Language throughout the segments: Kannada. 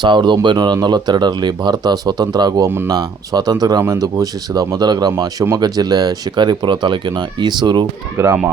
1942ರಲ್ಲಿ ಭಾರತ ಸ್ವತಂತ್ರ ಆಗುವ ಮುನ್ನ ಸ್ವಾತಂತ್ರ್ಯ ಗ್ರಾಮ ಎಂದು ಘೋಷಿಸಿದ ಮೊದಲ ಗ್ರಾಮ ಶಿವಮೊಗ್ಗ ಜಿಲ್ಲೆಯ ಶಿಕಾರಿಪುರ ತಾಲೂಕಿನ ಈಸೂರು ಗ್ರಾಮ.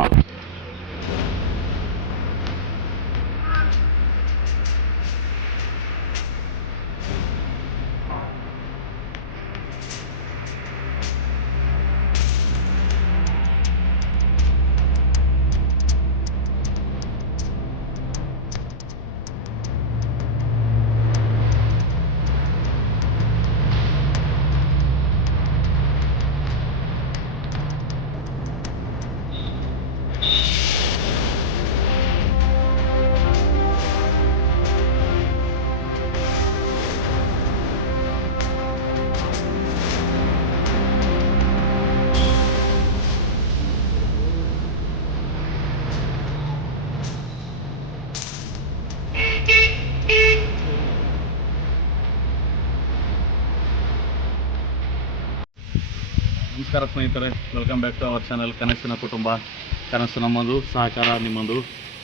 ನಮಸ್ಕಾರ ಸ್ನೇಹಿತರೆ, welcome back to our channel ಕನಸಿನ ಕುಟುಂಬ. ಕನಸು ನಮ್ಮದು, ಸಹಕಾರ ನಿಮ್ಮದು.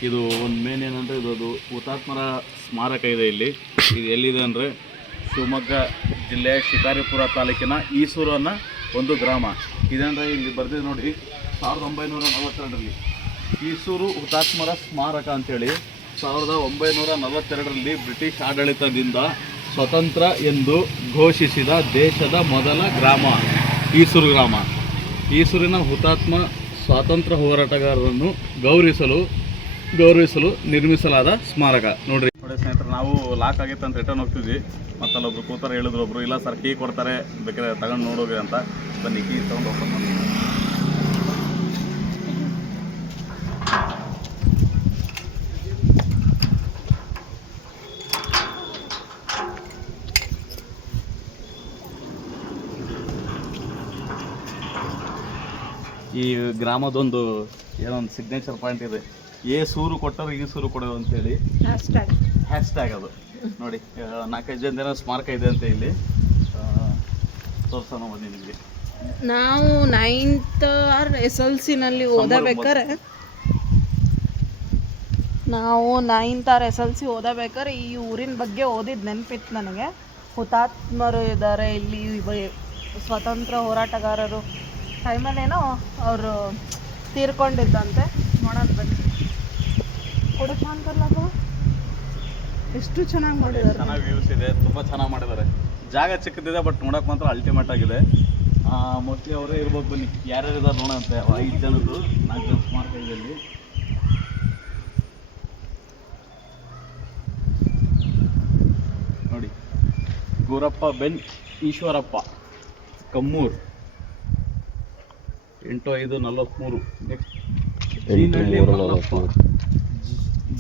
ಇದು ಒಂದು ಮೇನ್ ಏನಂದರೆ ಇದೊಂದು ಹುತಾತ್ಮರ ಸ್ಮಾರಕ ಇದೆ. ಇದು ಎಲ್ಲಿದೆ ಅಂದರೆ ಶಿವಮೊಗ್ಗ ಜಿಲ್ಲೆಯ ಶಿಕಾರಿಪುರ ತಾಲೂಕಿನ ಈಸೂರು ಅನ್ನೋ ಒಂದು ಗ್ರಾಮ ಇದಂದರೆ ಇಲ್ಲಿ ಬರ್ದಿದೆ ನೋಡಿ. 1942ರಲ್ಲಿ ಈಸೂರು ಹುತಾತ್ಮರ ಸ್ಮಾರಕ ಅಂಥೇಳಿ 1942ರಲ್ಲಿ ಬ್ರಿಟಿಷ್ ಆಡಳಿತದಿಂದ ಸ್ವತಂತ್ರ ಎಂದು ಘೋಷಿಸಿದ ದೇಶದ ಮೊದಲ ಗ್ರಾಮ ಈಸೂರು ಗ್ರಾಮ. ಈಸೂರಿನ ಹುತಾತ್ಮ ಸ್ವಾತಂತ್ರ್ಯ ಹೋರಾಟಗಾರರನ್ನು ಗೌರವಿಸಲು ನಿರ್ಮಿಸಲಾದ ಸ್ಮಾರಕ. ನೋಡಿ ಸ್ನೇಹಿತರೆ, ನಾವು ಲಾಕ್ ಆಗಿತ್ತು ಅಂತ ರಿಟರ್ನ್ ಹೋಗ್ತಿದ್ವಿ. ಮತ್ತು ಅಲ್ಲೊಬ್ರು ಕೂತಾರೆ, ಹೇಳಿದ್ರು ಒಬ್ರು, ಇಲ್ಲ ಸರ್ ಕೀ ಕೊಡ್ತಾರೆ, ಬೇಕಾದ್ರೆ ತಗೊಂಡು ನೋಡೋಗಿ ಅಂತ. ಬನ್ನಿ ಕೀ ತೊಗೊಂಡು ಓಪನ್ ಮಾಡಿ. ಈ ಗ್ರಾಮದೊಂದು ಏನೊಂದು ಸಿಗ್ನೇಚರ್ ಪಾಯಿಂಟ್ ಇದೆ. ಸೂರು ಕೊಟ್ಟರು ಈ ಸೂರು ಕೊಡೋದು ಅಂತೇಳಿ ಹ್ಯಾಶ್ಟ್ಯಾಗ್ ಅದು ನೋಡಿ. 4-5 ಜನ ಸ್ಮಾರಕ ಇದೆ ಅಂತ ಇಲ್ಲಿ ತೋರ್ಸೋಣ ಬನ್ನಿ ನಿಮಗೆ. ನಾವು 9th or SLCನಲ್ಲಿ ಓದಬೇಕಾರೆ ಈ ಊರಿನ ಬಗ್ಗೆ ಓದಿದ್ದು ನೆನಪಿತ್ತು ನನಗೆ. ಹುತಾತ್ಮರು ಇದ್ದಾರೆ ಇಲ್ಲಿ, ಸ್ವತಂತ್ರ ಹೋರಾಟಗಾರರು ಟೈಮಲ್ಲೇನೋ ಅವರು ತೀರ್ಕೊಂಡಿದ್ದಂತೆ. ನೋಡೋಣ ಬನ್ನಿ. ಕೂಡ ಚೆನ್ನಾಗಲ್ಲ, ಎಷ್ಟು ಚೆನ್ನಾಗಿ ಮಾಡಿದ್ದಾರೆ. ಚೆನ್ನಾಗಿ ವ್ಯೂಸ್ ಇದೆ, ತುಂಬ ಚೆನ್ನಾಗಿ ಮಾಡಿದ್ದಾರೆ. ಜಾಗ ಚಿಕ್ಕದಿದೆ, ಬಟ್ ನೋಡೋಕೆ ಮಾತ್ರ ಅಲ್ಟಿಮೇಟ್ ಆಗಿದೆ. ಮೋಸ್ಟ್ಲಿ ಅವರೇ ಇರ್ಬೋದು. ಬನ್ನಿ ಯಾರ್ಯಾರು ಇದ್ದಾರೆ ನೋಡೋಂತೆ. 5 ಜನದ್ದು 4 ಜನ ಸ್ಮಾರಕ ಇದೆ ಇಲ್ಲಿ. ನೋಡಿ, ಗೂರಪ್ಪ ಬೆನ್ ಈಶ್ವರಪ್ಪ ಕಮ್ಮೂರ್ 8-5-43. ನೆಕ್ಸ್ಟ್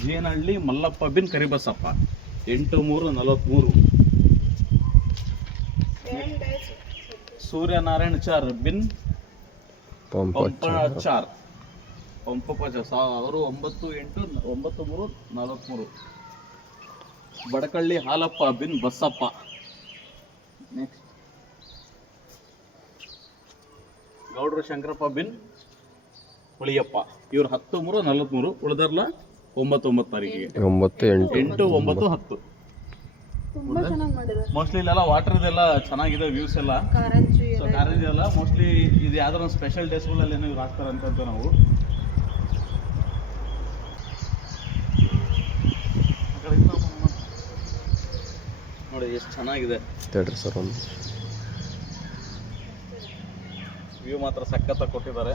ಜೀನಹಳ್ಳಿ ಮಲ್ಲಪ್ಪ ಬಿನ್ ಕರಿಬಸಪ್ಪ 8-3-43. ಸೂರ್ಯನಾರಾಯಣ ಚಾರ್ ಬಿನ್ ಪಂಪಚಾರ್ ಅವರು 9-8-93-43. ಬಡಕಳ್ಳಿ ಹಾಲಪ್ಪ ಬಿನ್ ಬಸಪ್ಪ. ನೆಕ್ಸ್ಟ್ ಗೌಡ್ರು ಶಂಕರಪ್ಪ ಬಿನ್ ಹುಳಿಯಪ್ಪ. ಇವ್ರು 10-3-43. ಉಳಿದರ್ಲ 9-9 ತಾರೀಕಿಗೆ 8-9-10. ಮೋಸ್ಟ್ಲಿ ಇಲ್ಲೆಲ್ಲ ವಾಟರ್ ಇದೆಲ್ಲ ಚೆನ್ನಾಗಿದೆ, ವ್ಯೂಸ್ ಎಲ್ಲ ಕಾರಂಜಿ ಎಲ್ಲ. ಮೋಸ್ಟ್ಲಿ ಇದು ಯಾವ್ದಾರ ಒಂದು ಸ್ಪೆಷಲ್ ಡೇಸ್ಗಳಲ್ಲಿ ಏನೋ ಇವ್ರು ಹಾಕ್ತಾರೆ ಅಂತ ನಾವು. ನೋಡಿ ಎಷ್ಟು ಚೆನ್ನಾಗಿದೆ ಸರ್. ಒಂದು ವ್ಯೂ ಮಾತ್ರ ಸಖತ್ತಾಗಿ ಕೊಟ್ಟಿದ್ದಾರೆ.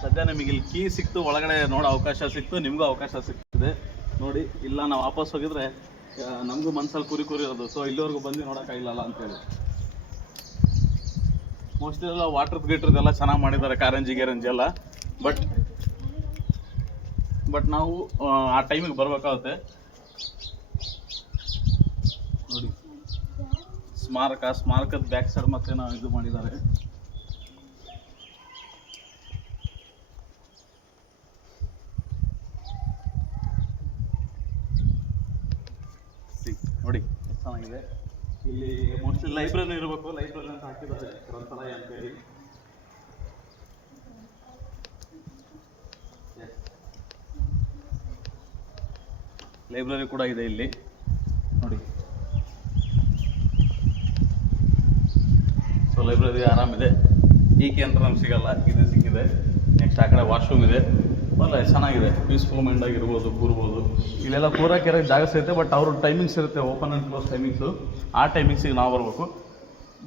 ಸದ್ಯ ನಿಮಗೆ ಇಲ್ಲಿ ಕೀ ಸಿಕ್ತು, ಒಳಗಡೆ ನೋಡೋ ಅವಕಾಶ ಸಿಕ್ತು, ನಿಮಗೂ ಅವಕಾಶ ಸಿಗ್ತದೆ ನೋಡಿ. ಇಲ್ಲ ನಾವು ವಾಪಸ್ ಹೋಗಿದ್ರೆ ನಮಗೂ ಮನ್ಸಲ್ಲಿ ಕುರಿ ಇರೋದು. ಸೊ ಇಲ್ಲಿವರೆಗೂ ಬಂದು ನೋಡೋಕ್ಕಾಗಿಲ್ಲಲ್ಲ ಅಂತೇಳಿ. ಮೋಸ್ಟ್ಲಿ ಎಲ್ಲ ವಾಟರ್ ಗೀಟ್ರದೆಲ್ಲ ಚೆನ್ನಾಗಿ ಮಾಡಿದ್ದಾರೆ, ಕಾರಂಜಿ ಎಲ್ಲ. ಬಟ್ ನಾವು ಆ ಟೈಮಿಗೆ ಬರಬೇಕಾಗುತ್ತೆ ನೋಡಿ. ಸ್ಮಾರಕದ ಬ್ಯಾಕ್ ಸೈಡ್ ಮತ್ತೆ ನಾವು ಇದು ಮಾಡಿದ್ದಾರೆ. ನೋಡಿ ಚೆನ್ನಾಗಿದೆ. ಇಲ್ಲಿ ಮೋಸ್ಟ್ಲಿ ಲೈಬ್ರರಿ ಇರಬೇಕು, ಲೈಬ್ರರಿ ಅಂತ ಹಾಕಿದ್ದಾರೆ, ಗ್ರಂಥಾಲಯ ಅಂತೇಳಿ. ಲೈಬ್ರರಿ ಕೂಡ ಇದೆ ಇಲ್ಲಿ ನೋಡಿ. ಲೈಬ್ರರಿ ಆರಾಮಿದೆ. ಈ ಕೇಂದ್ರ ನಮ್ಗೆ ಸಿಗಲ್ಲ, ಇದು ಸಿಕ್ಕಿದೆ. ನೆಕ್ಸ್ಟ್ ಆ ಕಡೆ ವಾಶ್ರೂಮ್ ಇದೆ, ಒಳ್ಳೆ ಚೆನ್ನಾಗಿದೆ, ಪೀಸ್ಫುಲ್ ಮೈಂಡ್ ಆಗಿರ್ಬೋದು, ಕೂರ್ಬೋದು. ಇಲ್ಲೆಲ್ಲ ಕೂರಕ್ಕೆ ಜಾಗ ಸಿಗುತ್ತೆ, ಬಟ್ ಅವ್ರ ಟೈಮಿಂಗ್ಸ್ ಇರುತ್ತೆ, ಓಪನ್ ಆ್ಯಂಡ್ ಕ್ಲೋಸ್ ಟೈಮಿಂಗ್ಸು. ಆ ಟೈಮಿಂಗ್ಸಿಗೆ ನಾವು ಬರಬೇಕು.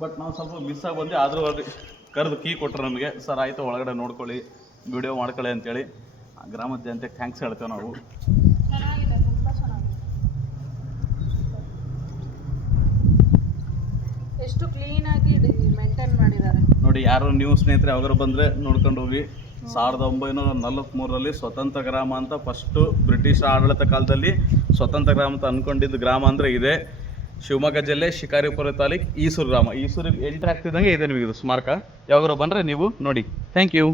ಬಟ್ ನಾವು ಸ್ವಲ್ಪ ಮಿಸ್ ಆಗಿ ಬಂದು, ಆದರೂ ಅವ್ರಿಗೆ ಕರೆದು ಕೀ ಕೊಟ್ಟರು ನಮಗೆ. ಸರ್ ಆಯಿತು, ಒಳಗಡೆ ನೋಡ್ಕೊಳ್ಳಿ, ವಿಡಿಯೋ ಮಾಡ್ಕೊಳ್ಳಿ ಅಂತೇಳಿ ಗ್ರಾಮದ ಜನತೆಗೆ ಥ್ಯಾಂಕ್ಸ್ ಹೇಳ್ತೇವೆ ನಾವು. ಚೆನ್ನಾಗಿದೆ, ತುಂಬ ಚೆನ್ನಾಗಿದೆ. ಎಷ್ಟು ಕ್ಲೀನಾಗಿ ಮೇಂಟೈನ್ ಮಾಡಿದ್ದಾರೆ ನೋಡಿ. ಯಾರು ನೀವು ಸ್ನೇಹಿತರೆ ಯಾವಾಗಾರು ಬಂದರೆ ನೋಡ್ಕೊಂಡು ಹೋಗಿ. 1943ರಲ್ಲಿ ಸ್ವತಂತ್ರ ಗ್ರಾಮ ಅಂತ ಫಸ್ಟು ಬ್ರಿಟಿಷ್ ಆಡಳಿತ ಕಾಲದಲ್ಲಿ ಸ್ವತಂತ್ರ ಗ್ರಾಮ ಅಂತ ಅಂದ್ಕೊಂಡಿದ್ದು ಗ್ರಾಮ ಅಂದರೆ ಇದೆ. ಶಿವಮೊಗ್ಗ ಜಿಲ್ಲೆ ಶಿಕಾರಿಪುರ ತಾಲೂಕು ಈಸೂರು ಗ್ರಾಮ. ಈಸೂರಿಗೆ ಎಂಟ್ರಿ ಆಗ್ತಿದ್ದಂಗೆ ಇದೆ ನಿಮಗೆ ಇದು ಸ್ಮಾರಕ. ಯಾವಾಗಾರು ಬಂದರೆ ನೀವು ನೋಡಿ. Thank you.